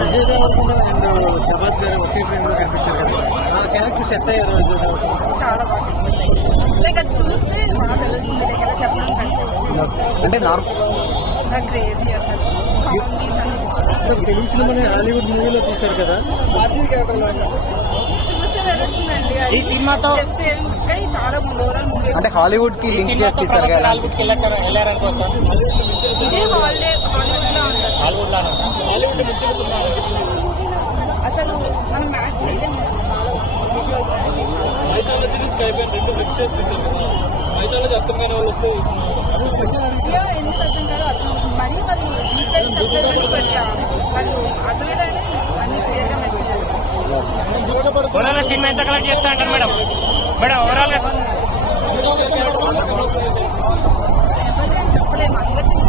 Vijay Devarakonda and Prabhas గారు ఒకే frame లో కనిపించారు కదా, ఆ క్యారెక్టర్ సెట్ అయ్యారు విజయ్ దేవరకొండ. చాలా బాగుంది. లైక్ అది చూస్తే బాగా తెలుస్తుంది. లైక్ ఎలా చెప్పడం అంటే నాకు క్రేజీ అసలు కామెడీస్ అని తెలుగు సినిమాని హాలీవుడ్ మూవీలో తీశారు కదా, చూస్తే తెలుస్తుందండి. ఈ సినిమాతో చెప్తే కానీ చాలా ఓవరాల్ మూవీ అంటే హాలీవుడ్ కి లింక్ చేసి తీశారు కదా. వెళ్ళారనుకోవచ్చా? ఇదే హాలీవుడ్ లో ఉంటుంది హాలీవుడ్ లో అసలు మనం మ్యాచ్ చేయలేం. చాలా ఎందుకు అర్థం కాదు అర్థం మరీ వాళ్ళు డీటెయిల్ చెప్పలేదు వాళ్ళు అర్థమేదని అన్ని క్లియర్గా మెసేజ్ ఓవరాల్ సినిమా ఎంత కలెక్ట్ చేస్తా అంటారు మేడం? మేడం ఓవరాల్ గా ఎవరికైనా చెప్పలేము అందరికీ